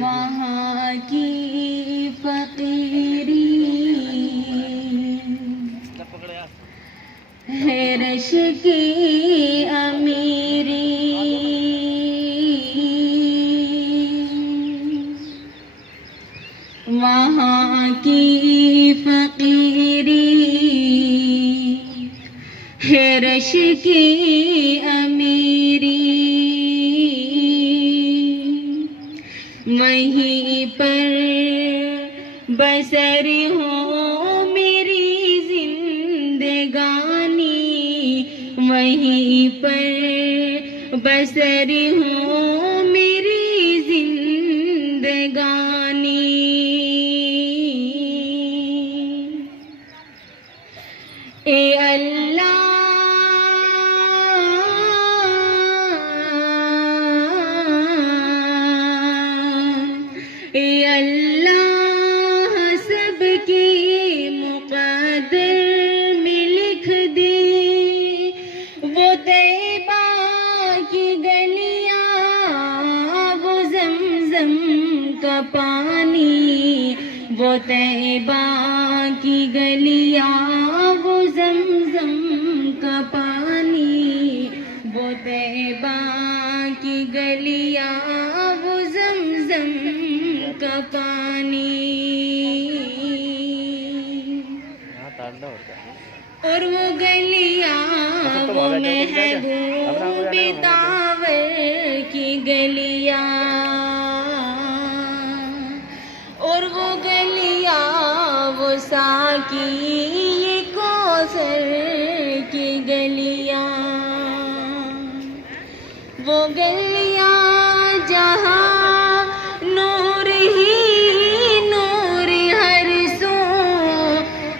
وہاں کی فقیری ہے رش کی امیری، وہاں کی فقیری ہے رش کی امیری، وہیں پر بسر ہو میری زندگانی، وہیں پر بسر ہو میری زندگانی، اے اللہ اے اللہ سب کی مقدر میں لکھ دے، وہ طیبہ کی گلیاں وہ زمزم کا پانی، وہ طیبہ کی گلیاں وہ زمزم کا پانی، وہ طیبہ کی گلیاں وہ زمزم کا پانی، اور وہ گلیاں وہ محبوب داور کی گلیاں، اور وہ گلیاں وہ ساقی کوثر کی گلیاں، وہ گلیاں جہاں نور ہی نور ہر سو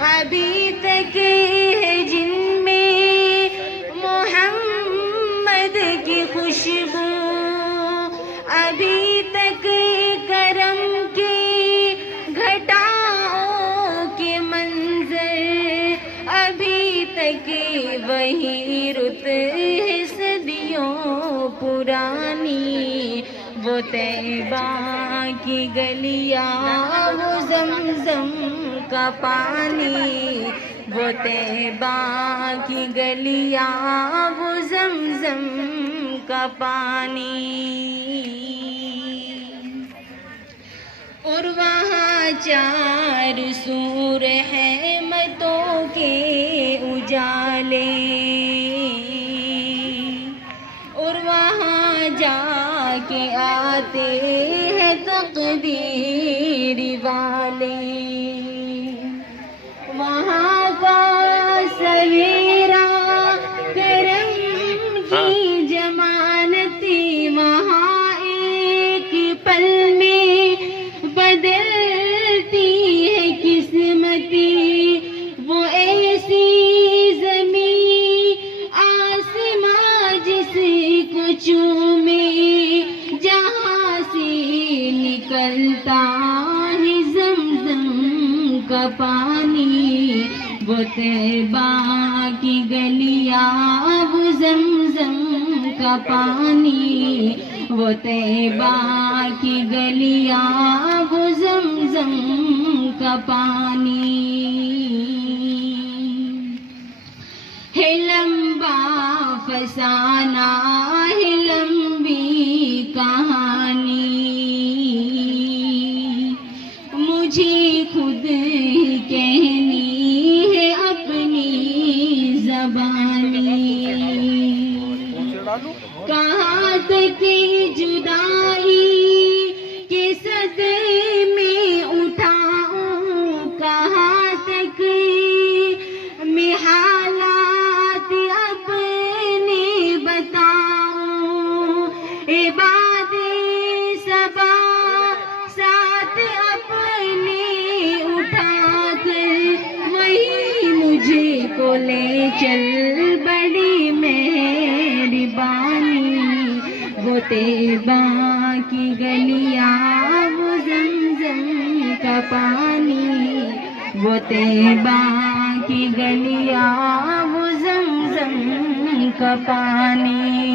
ابھی تک ہے، جن میں محمد کی خوشبو ابھی تک، کرم کے گھٹاؤں کے منظر ابھی تک وہی رت ہے صدیوں پرانی، وہ طیبہ کی گلیاں وہ زمزم کا پانی، وہ طیبہ کی گلیاں وہ زمزم کا پانی، اور وہاں چار سور رحمتوں کے اجالے، اور وہاں جا کے آتے ہیں تقدیر والے، وہاں کا سویرا کرم کی جمانتی، وہاں ایک پل میں بدلتی ہے قسمتی، وہ ایسی زمین آسمان جس کو چومے جہاں سے نکلتا ہے زمزم کا پانی، وہ طیبہ کی گلیاں وہ زمزم کا پانی، وہ طیبہ کی گلیاں وہ زمزم کا پانی، ہے لمبا فسانہ ہے لمبی کہانی، مجھے خود کہنی ہے اپنی زبانی، کہاں تک جدائی کے صدمے اٹھاؤں، کہاں تک میں حالات اپنے بتاؤں، عباد صبا ساتھ اپنے اٹھا کر وہی مجھے کو لے چل، بڑی مہربانی، وہ طیبہ کی گلیاں وہ زمزم کا پانی، وہ طیبہ کی گلیاں وہ زمزم کا پانی،